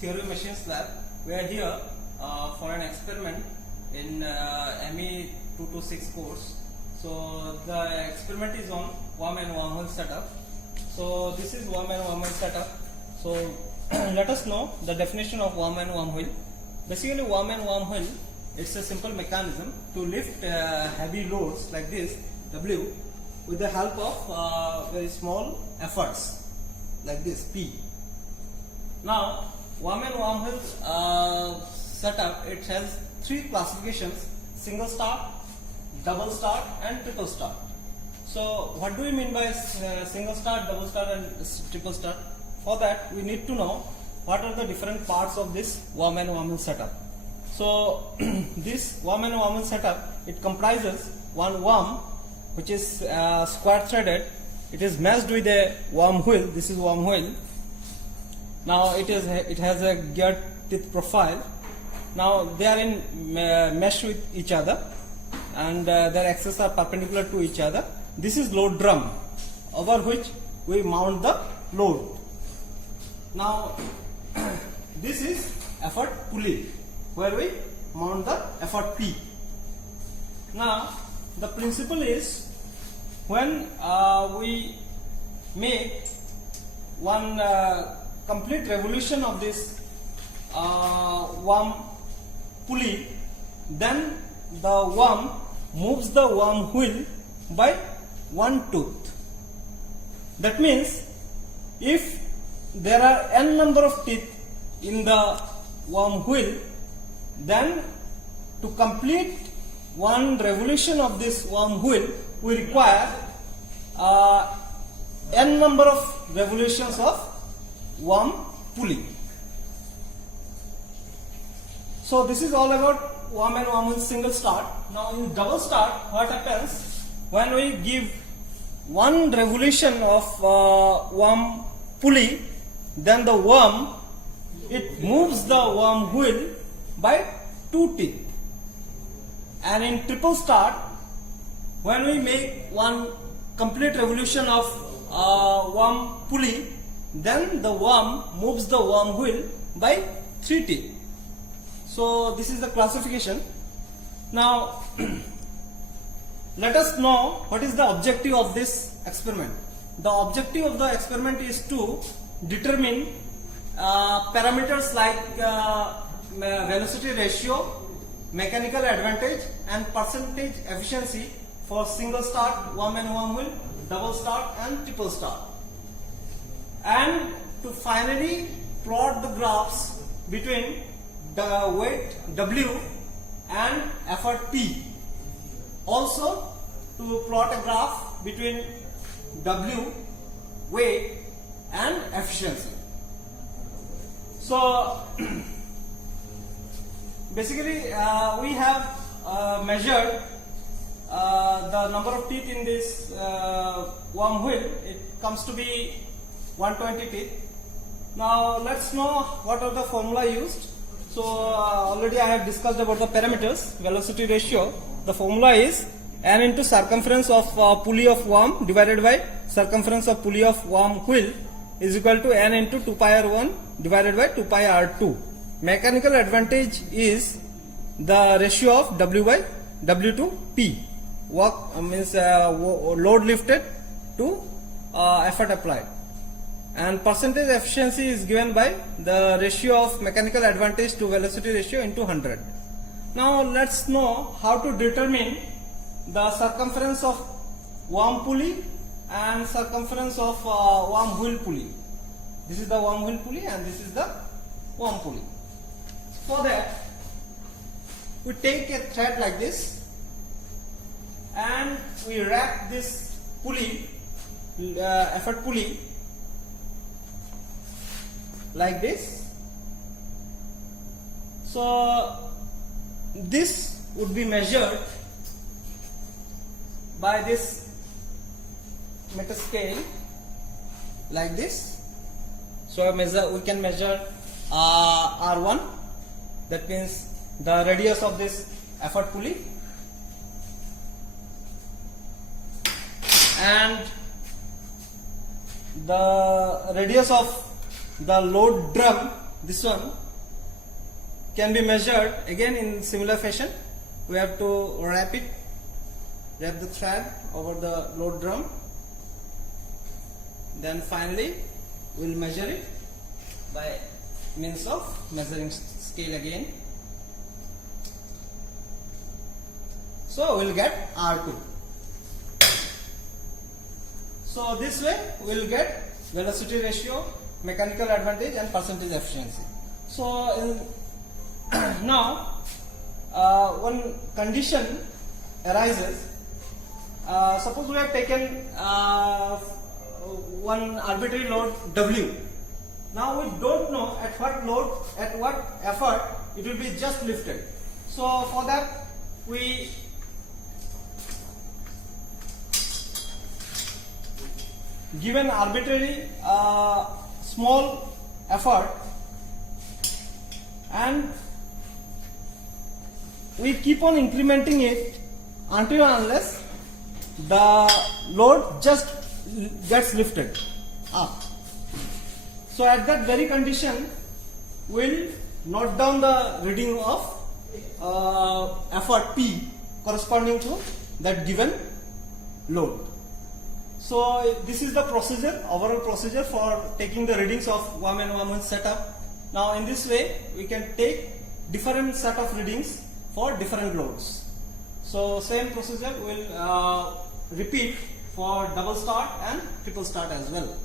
Theory Machines Lab. We are here for an experiment in ME 226 course. So the experiment is on worm and wormhole setup. So this is worm and wormhole setup. So let us know the definition of worm and wormhole. Basically, worm and wormhole, it's a simple mechanism to lift heavy loads like this W with the help of very small efforts like this P. Now, worm and wormhole setup, it has three classifications: single start, double start and triple start. So what do we mean by single start, double start and triple start? For that we need to know what are the different parts of this worm and wormhole setup. So this worm and wormhole setup, it comprises one worm which is square threaded. It is meshed with a worm wheel. This is worm wheel. Now it has a geared teeth profile. Now they are in mesh with each other, and their axes are perpendicular to each other. This is load drum over which we mount the load. Now this is effort pulley where we mount the effort P. Now the principle is, when we make one complete revolution of this worm pulley, then the worm moves the worm wheel by one tooth. That means if there are n number of teeth in the worm wheel, then to complete one revolution of this worm wheel, we require n number of revolutions of worm pulley. So this is all about worm and wormhole single start. Now in double start, what happens when we give one revolution of worm pulley, then the worm, it moves the worm wheel by two teeth. And in triple start, when we make one complete revolution of worm pulley, then the worm moves the worm wheel by three teeth. So this is the classification. Now let us know what is the objective of this experiment. The objective of the experiment is to determine parameters like velocity ratio, mechanical advantage and percentage efficiency for single start worm and wormhole, double start and triple start, and to finally plot the graphs between the weight W and effort P. Also to plot a graph between W, weight and efficiency. So basically we have measured the number of teeth in this worm wheel. It comes to be 120 teeth. Now let's know what are the formula used. So already I have discussed about the parameters. Velocity ratio, the formula is n into circumference of pulley of worm divided by circumference of pulley of worm wheel is equal to n into 2 pi r1 divided by 2 pi r2. Mechanical advantage is the ratio of W by W to P. Work means load lifted to effort applied. And percentage efficiency is given by the ratio of mechanical advantage to velocity ratio into 100. Now let's know how to determine the circumference of worm pulley and circumference of worm wheel pulley. This is the worm wheel pulley and this is the worm pulley. For that, we take a thread like this and we wrap this pulley, effort pulley, like this. So this would be measured by this meter scale like this. So we can measure R1, that means the radius of this effort pulley, and the radius of the load drum, this one can be measured again in similar fashion. We have to wrap the thread over the load drum. Then finally we'll measure it by means of measuring scale again. So we'll get R2. So this way we'll get velocity ratio, mechanical advantage and percentage efficiency. So in now one condition arises. Suppose we have taken one arbitrary load W. Now we don't know at what load, at what effort it will be just lifted. So for that we give an arbitrary small effort and we keep on incrementing it until and unless the load just gets lifted up. So at that very condition we'll note down the reading of effort P corresponding to that given load. So this is the procedure, overall procedure for taking the readings of worm and wormhole setup. Now in this way we can take different set of readings for different loads. So same procedure will repeat for double start and triple start as well.